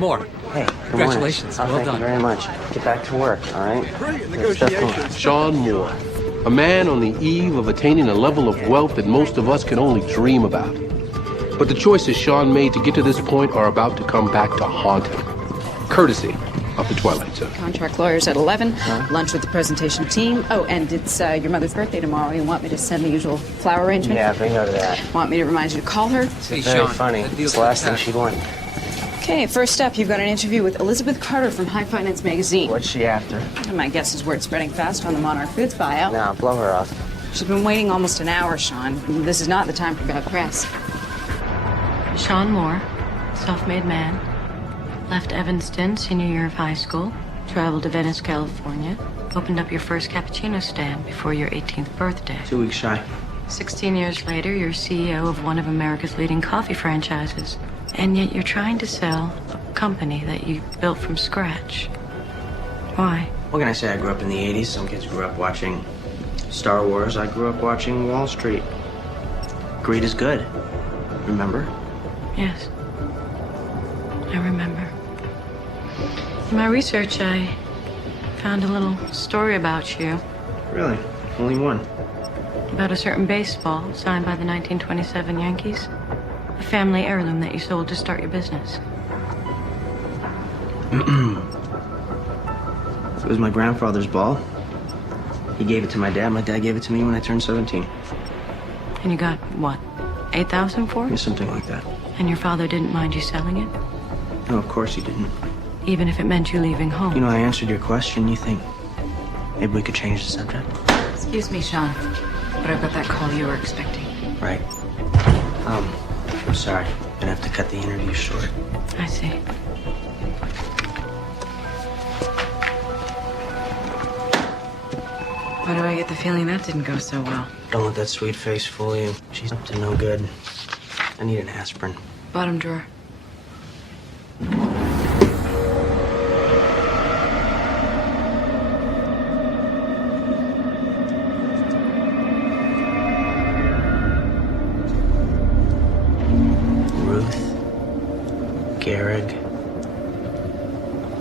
Moore. Hey, Congratulations. Well Well thank done. you very much. Get back to work, all right? Brilliant There's stuff going on. negotiations. Sean Moore, a man on the eve of attaining a level of wealth that most of us can only dream about. But the choices Sean made to get to this point are about to come back to haunt him, courtesy of the Twilight Zone. Contract lawyers at 11, lunch with the presentation team. Oh, and it's your mother's birthday tomorrow. You want me to send the usual flower arrangement? Yeah, bingo to that. Want me to remind you to call her? Hey, Very Sean, funny. that deal's It's the last thing fantastic. she'd want. Okay, first up, you've got an interview with Elizabeth Carter from High Finance Magazine. What's she after? And my guess is word spreading fast on the Monarch Foods buyout. Nah, blow her off. She's been waiting almost an hour, Sean. This is not the time for bad press. Sean Moore, self-made man, left Evanston senior year of high school, traveled to Venice, California, opened up your first cappuccino stand before your 18th birthday. 2 weeks shy. 16 years later, you're CEO of one of America's leading coffee franchises. And yet you're trying to sell a company that you built from scratch. Why? What can I say? I grew up in the 80s. Some kids grew up watching Star Wars. I grew up watching Wall Street. Greed is good. Remember? Yes. I remember. In my research, I found a little story about you. Really? Only one. About a certain baseball signed by the 1927 Yankees. A family heirloom that you sold to start your business. It was my grandfather's ball. He gave it to my dad. My dad gave it to me when I turned 17. And you got, what, 8,000 for Yeah, it? something like that. And your father didn't mind you selling it? No, of course he didn't. Even if it meant you leaving home? You know, I answered your question. You think maybe we could change the subject? Excuse me, Sean, but I've got that call you were expecting. Right. I'm sorry. Gonna have to cut the interview short. I see. Why do I get the feeling that didn't go so well? Don't let that sweet face fool you. She's up to no good. I need an aspirin. Bottom drawer. Ruth. Gehrig.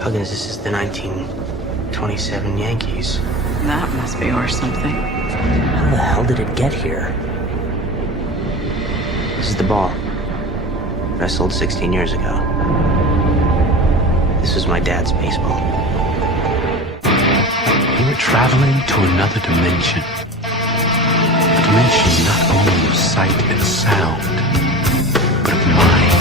Huggins, this is the 1927 Yankees. That must be worth something. How the hell did it get here? This is the ball that I sold 16 years ago. This was my dad's baseball. You were traveling to another dimension. A dimension not only of sight and sound, but of mind.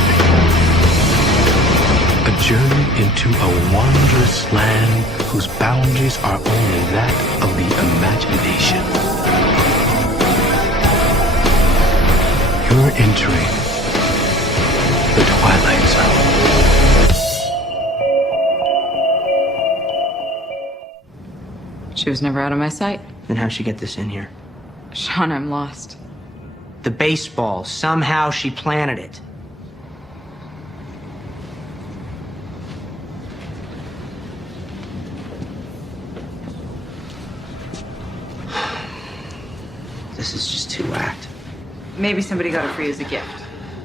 A journey into a wondrous land whose boundaries are only that of the imagination. You're entering the Twilight Zone. She was never out of my sight. Then how'd she get this in here? Sean, I'm lost. The baseball. Somehow she planted it. This is just too whacked. Maybe somebody got it for you as a gift.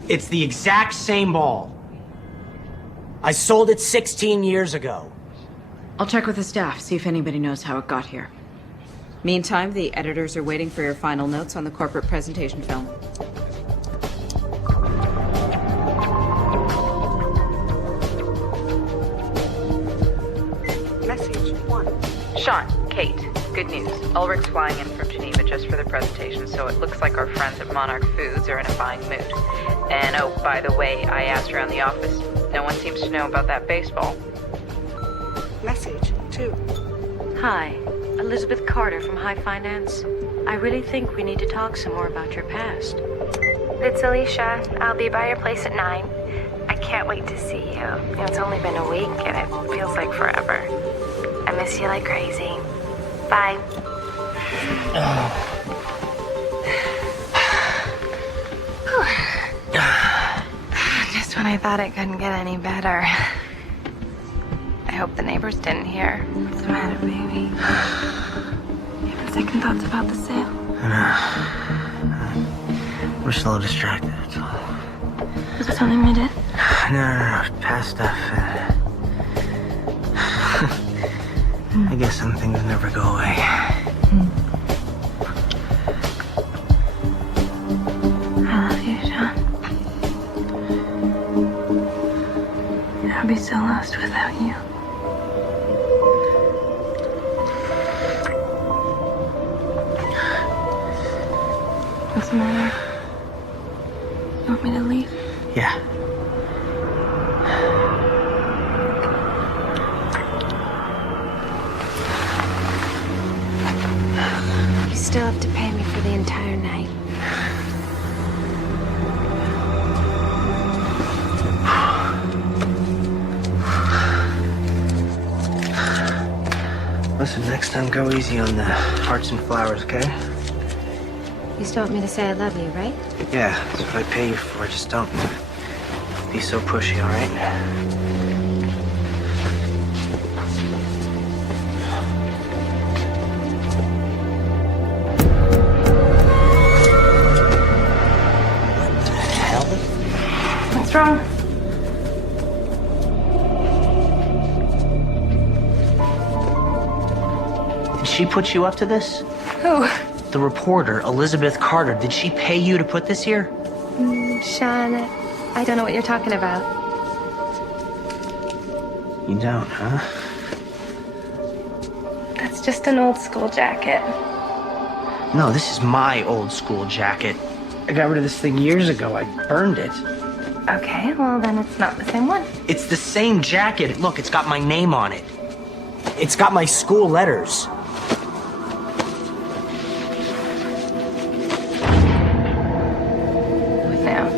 It's the exact same ball. I sold it 16 years ago. I'll check with the staff, see if anybody knows how it got here. Meantime, the editors are waiting for your final notes on the corporate presentation film. Message 1. Sean, Kate, good news. Ulrich's flying in from Geneva just for the presentation, so it looks like our friends at Monarch Foods are in a buying mood. And oh, by the way, I asked around the office. No one seems to know about that baseball. Message 2. Hi, Elizabeth Carter from High Finance. I really think we need to talk some more about your past. It's Alicia. I'll be by your place at 9. I can't wait to see you. It's only been a week and it feels like forever. I miss you like crazy. Bye. Just when I thought it couldn't get any better. I hope the neighbors didn't hear. What's the matter, baby? You having second thoughts about the sale? We're still distracted, that's all. Was it something we did? No. Past stuff. I guess some things never go away. I love you, Sean. I'd be so lost without you. What's the matter? You want me to leave? Yeah. You still have to pay me for the entire night. Listen, next time go easy on the hearts and flowers, okay? You still want me to say I love you, right? Yeah, that's what I pay you for. Just don't be so pushy, all right? What the hell? What's wrong? Did she put you up to this? Who? The reporter, Elizabeth Carter. Did she pay you to put this here? Sean, I don't know what you're talking about. You don't, huh? That's just an old school jacket. No, this is my old school jacket. I got rid of this thing years ago. I burned it. Okay, well then it's not the same one. It's the same jacket. Look, it's got my name on it. It's got my school letters. What now?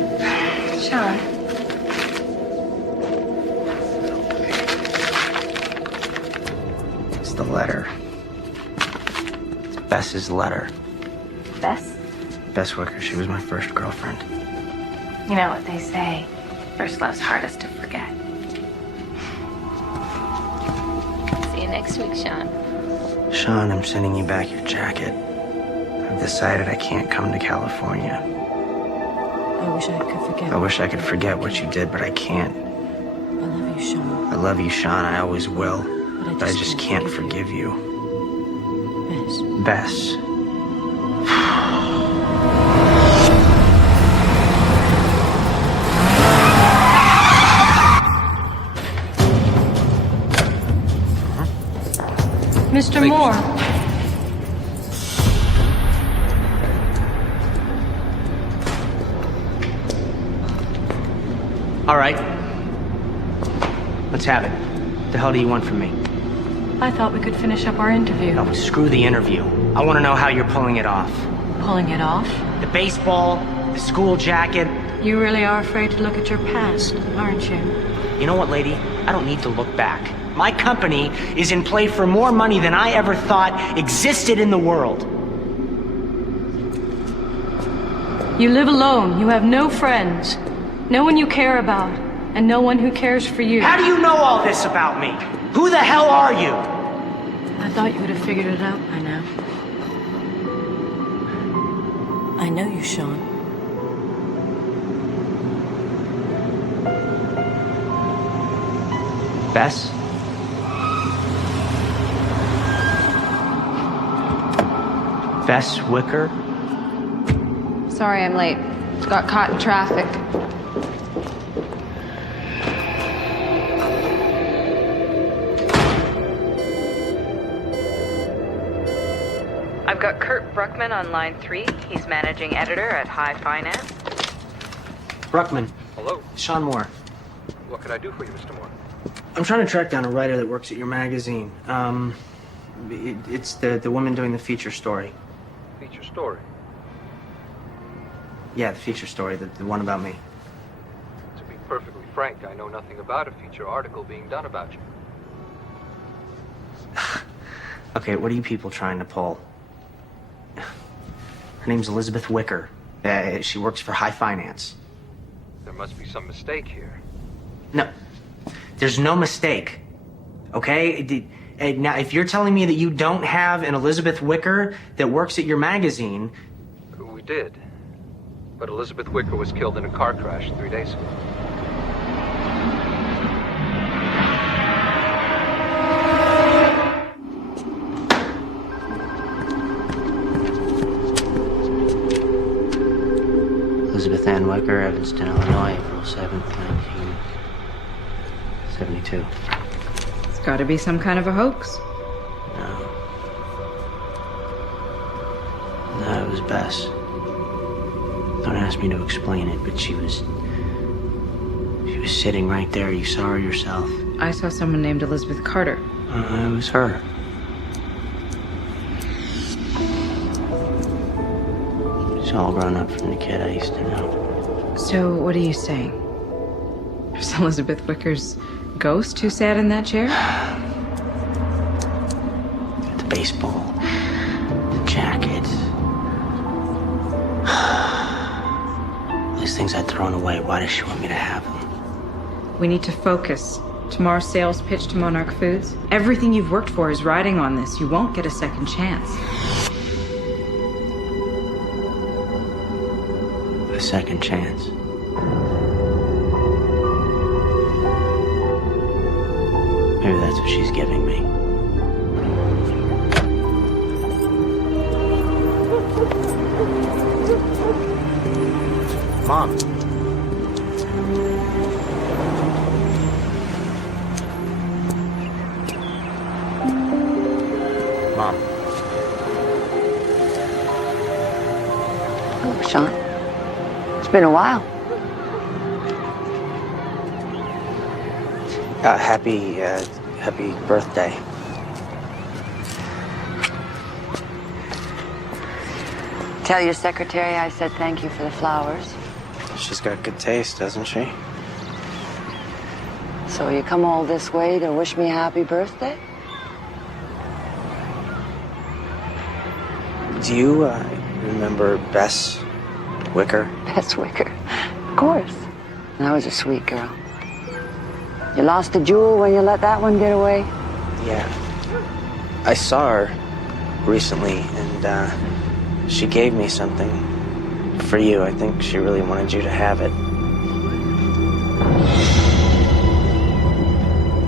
Sean. It's the letter. It's Bess's letter. Bess? Bess Wicker, she was my first girlfriend. You know what they say. First love's hardest to forget. See you next week, Sean. Sean, I'm sending you back your jacket. I've decided I can't come to California. I wish I could forget. I wish I could forget what you did, but I can't. I love you, Sean. I love you, Sean. I always will. But But I just can't forgive you. Bess. Bess. Mr. Moore. All right. Let's have it. What the hell do you want from me? I thought we could finish up our interview. No, screw the interview. I want to know how you're pulling it off. Pulling it off? The baseball, the school jacket. You really are afraid to look at your past, aren't you? You know what, lady? I don't need to look back. My company is in play for more money than I ever thought existed in the world. You live alone. You have no friends. No one you care about. And no one who cares for you. How do you know all this about me? Who the hell are you? I thought you would have figured it out by now. I know you, Sean. Bess? Bess Wicker? Sorry I'm late. Got caught in traffic. I've got Kurt Bruckman on line 3. He's managing editor at High Finance. Bruckman. Hello. Sean Moore. What can I do for you, Mr. Moore? I'm trying to track down a writer that works at your magazine. It's the woman doing the feature story. Feature story. Yeah, the feature story, the one about me. To be perfectly frank, I know nothing about a feature article being done about you. Okay, what are you people trying to pull? Her name's Elizabeth Wicker. She works for High Finance. There must be some mistake here. No, there's no mistake. Okay? Now, if you're telling me that you don't have an Elizabeth Wicker that works at your magazine... We did. But Elizabeth Wicker was killed in a car crash 3 days ago. Beth Ann Wicker, Evanston, Illinois, April 7th, 1972. It's gotta be some kind of a hoax. No, it was Bess. Don't ask me to explain it, but she was sitting right there. You saw her yourself. I saw someone named Elizabeth Carter. It was her. She's all grown up from the kid I used to know. So, what are you saying? Is Elizabeth Wicker's ghost who sat in that chair? The baseball, the jacket. These things I'd thrown away. Why does she want me to have them? We need to focus. Tomorrow's sales pitch to Monarch Foods. Everything you've worked for is riding on this. You won't get a second chance. A second chance. Maybe that's what she's giving me. Mom. Mom. Hello, Sean. It's been a while. Happy birthday. Tell your secretary I said thank you for the flowers. She's got good taste, doesn't she? So you come all this way to wish me happy birthday? Do you, remember Bess Wicker? Bess Wicker. Of course. That was a sweet girl. You lost a jewel when you let that one get away? Yeah. I saw her recently, and, she gave me something for you. I think she really wanted you to have it.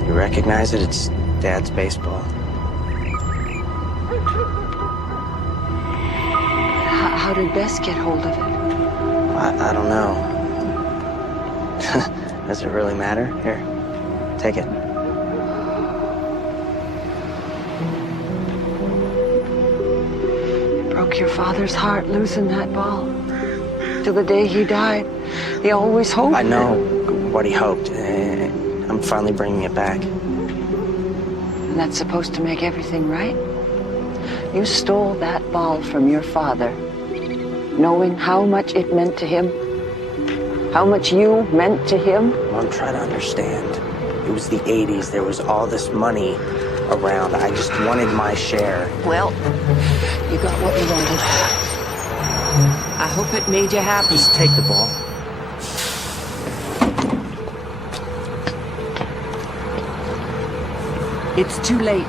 You recognize it? It's Dad's baseball. How did Bess get hold of it? I don't know. Does it really matter? Here, take it. Broke your father's heart losing that ball. Till the day he died, he always hoped. I know what he hoped. I'm finally bringing it back. And that's supposed to make everything right? You stole that ball from your father, knowing how much it meant to him, how much you meant to him. Mom, try to understand. It was the 80s. There was all this money around. I just wanted my share. Well, you got what you wanted. I hope it made you happy. Just take the ball. It's too late.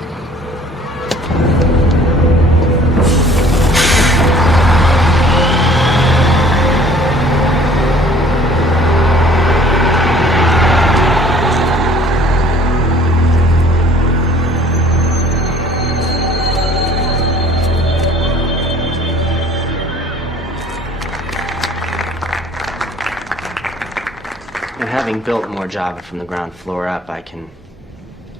Having built more Java from the ground floor up, I can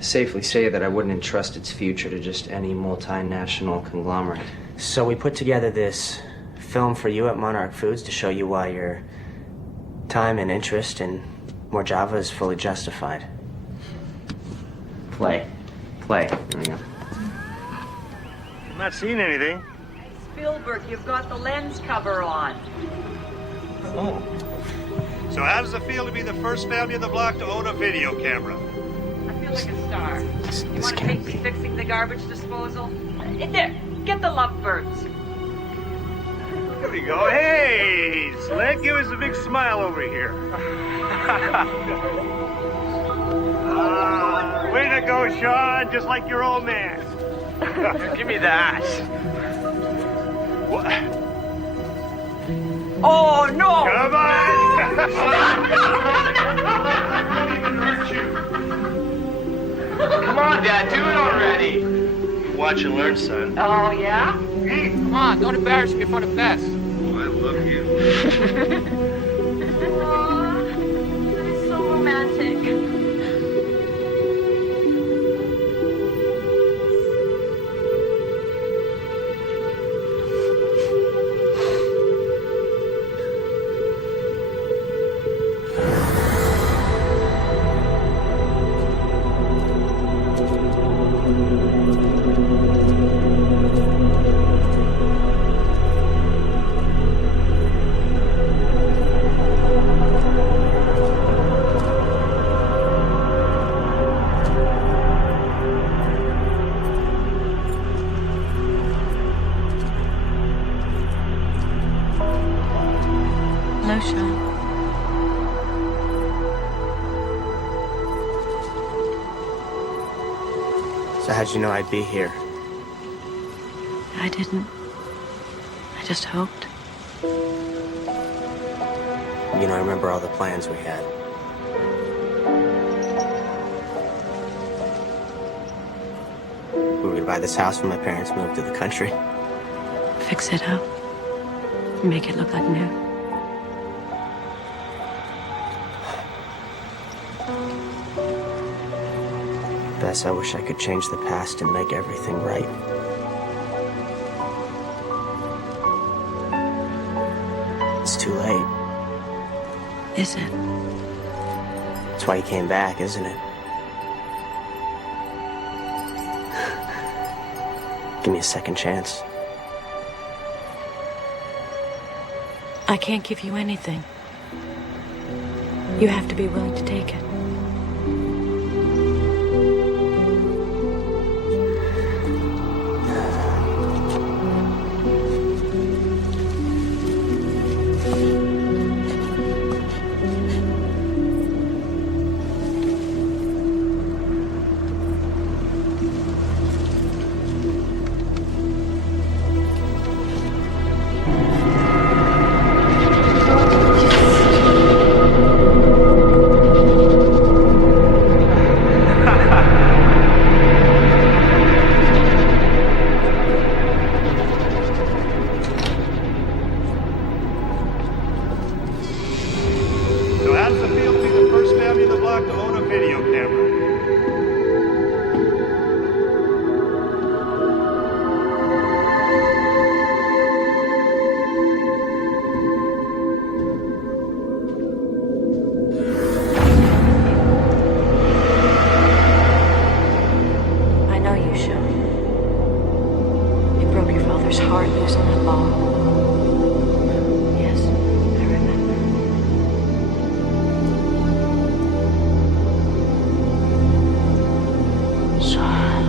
safely say that I wouldn't entrust its future to just any multinational conglomerate. So we put together this film for you at Monarch Foods to show you why your time and interest in more Java is fully justified. Play. There we go. I'm not seeing anything. Spielberg, you've got the lens cover on. Oh. So how does it feel to be the first family in the block to own a video camera? I feel like a star. You want to take me fixing the garbage disposal? There, get the lovebirds. Here we go. Hey, Slick, give us a big smile over here. Way to go, Sean, just like your old man. Give me that. What? Oh, no! Come on! Come on, Dad, do it already. Watch and learn, son. Oh, yeah? Come on, don't embarrass me in front of Bess. Oh, I love you. Hello, Sean. So how'd you know I'd be here? I didn't. I just hoped. You know, I remember all the plans we had. We were gonna buy this house when my parents moved to the country. Fix it up. Make it look like new. Bess, I wish I could change the past and make everything right. It's too late. Is it? That's why you came back, isn't it? Give me a second chance. I can't give you anything. You have to be willing to take it. So how does it feel to be the first family in the block to own a video camera? I know you, Sean. You broke your father's heart using that ball. Yes, I remember. Sean.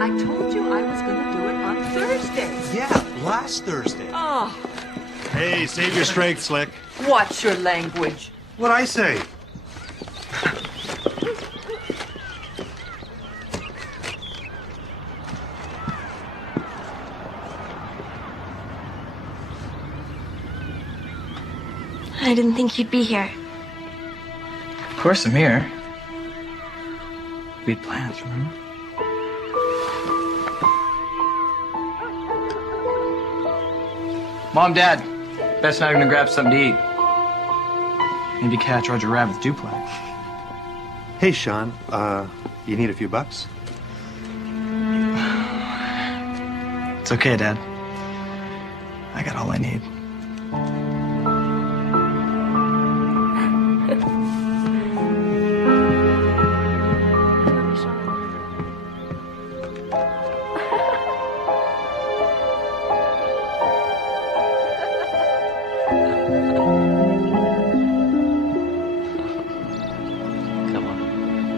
I told you I was going to do it on Thursday. Yeah, last Thursday. Oh, Hey, save your strength, Slick. watch your language. What'd I say? I didn't think you'd be here. Of course I'm here. We had plans, remember? Mom, Dad, Bess and I are gonna grab something to eat. Maybe catch Roger Rabbit's duplex. Hey, Sean, you need a few bucks? It's okay, Dad. I got all I need.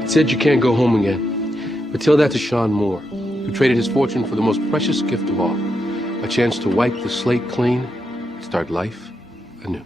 Said you can't go home again. But tell that to Sean Moore, who traded his fortune for the most precious gift of all, a chance to wipe the slate clean and start life anew.